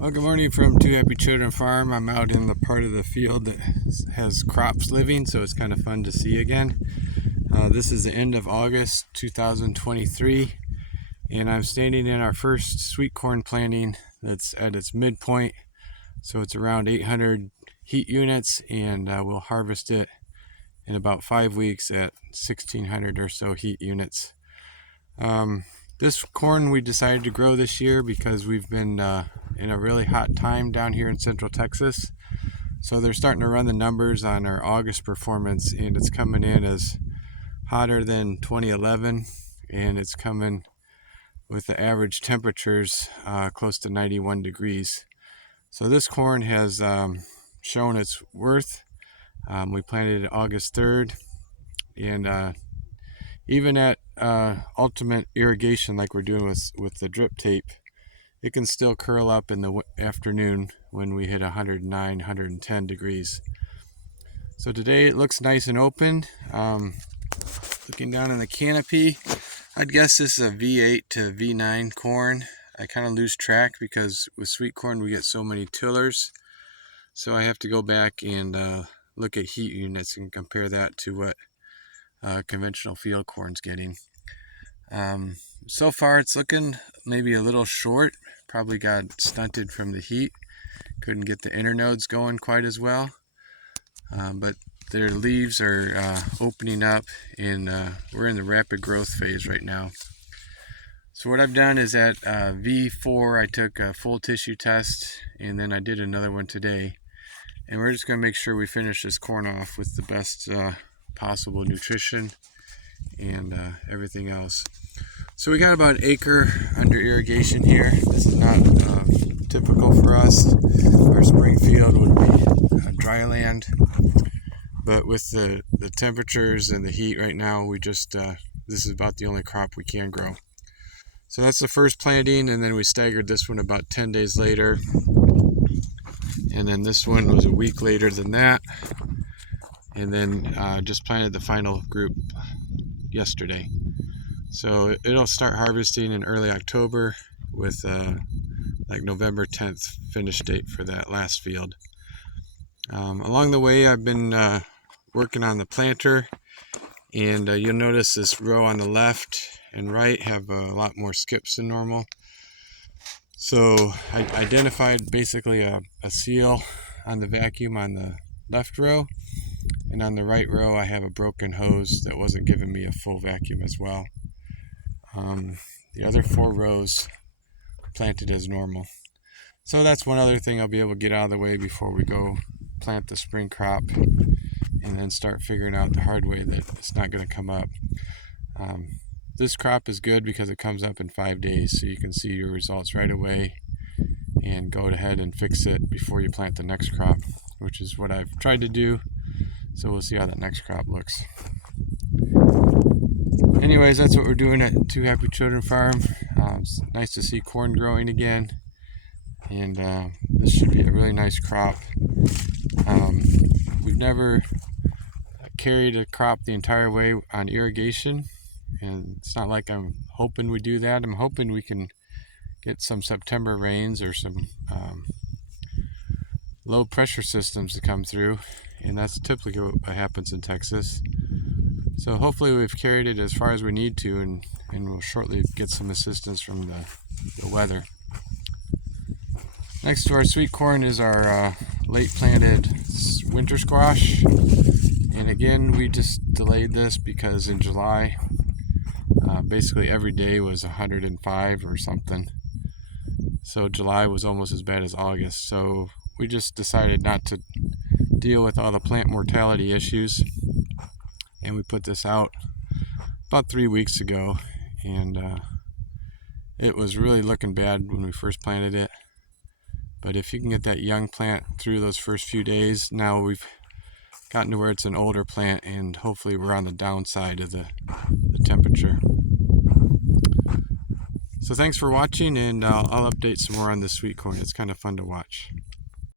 Well, good morning from Two Happy Children Farm. I'm out in the part of the field that has crops living, so it's kind of fun to see again. This is the end of August 2023, and I'm standing in our first sweet corn planting that's at its midpoint. So it's around 800 heat units, and we'll harvest it in about 5 weeks at 1600 or so heat units. This corn we decided to grow this year because we've been in a really hot time down here in Central Texas. So they're starting to run the numbers on our August performance, and it's coming in as hotter than 2011, and it's coming with the average temperatures close to 91 degrees. So this corn has shown its worth. We planted it August 3rd, and even at ultimate irrigation like we're doing with the drip tape, it can still curl up in the afternoon when we hit 109, 110 degrees. So today it looks nice and open. Looking down in the canopy, I'd guess this is a V8 to V9 corn. I kind of lose track because with sweet corn we get so many tillers. So I have to go back and look at heat units and compare that to what conventional field corn's getting. So far it's looking maybe a little short, probably got stunted from the heat, couldn't get the internodes going quite as well, but their leaves are opening up, and we're in the rapid growth phase right now. So what I've done is at V4 I took a full tissue test, and then I did another one today, and we're just going to make sure we finish this corn off with the best possible nutrition and everything else. So we got about an acre under irrigation here. This is not typical for us. Our spring field would be dry land, but with the temperatures and the heat right now, we just this is about the only crop we can grow. So that's the first planting, and then we staggered this one about 10 days later, and then this one was a week later than that, and then just planted the final group yesterday. So it'll start harvesting in early October with like November 10th finish date for that last field. Along the way I've been working on the planter, and you'll notice this row on the left and right have a lot more skips than normal. So I identified basically a seal on the vacuum on the left row, and on the right row I have a broken hose that wasn't giving me a full vacuum as well. The other 4 rows planted as normal. So that's one other thing I'll be able to get out of the way before we go plant the spring crop, and then start figuring out the hard way that it's not going to come up. This crop is good because it comes up in 5 days, so you can see your results right away and go ahead and fix it before you plant the next crop, which is what I've tried to do. So we'll see how that next crop looks. Anyways, that's what we're doing at Two Happy Children Farm. It's nice to see corn growing again, and this should be a really nice crop. We've never carried a crop the entire way on irrigation, and it's not like I'm hoping we do that. I'm hoping we can get some September rains or some low pressure systems to come through, and that's typically what happens in Texas. So hopefully we've carried it as far as we need to, and we'll shortly get some assistance from the weather. Next to our sweet corn is our late planted winter squash, and again we just delayed this because in July basically every day was 105 or something. So July was almost as bad as August, so we just decided not to deal with all the plant mortality issues, and we put this out about 3 weeks ago, and it was really looking bad when we first planted it. But if you can get that young plant through those first few days, now we've gotten to where it's an older plant, and hopefully we're on the downside of the temperature. So thanks for watching, and I'll update some more on this sweet corn. It's kind of fun to watch.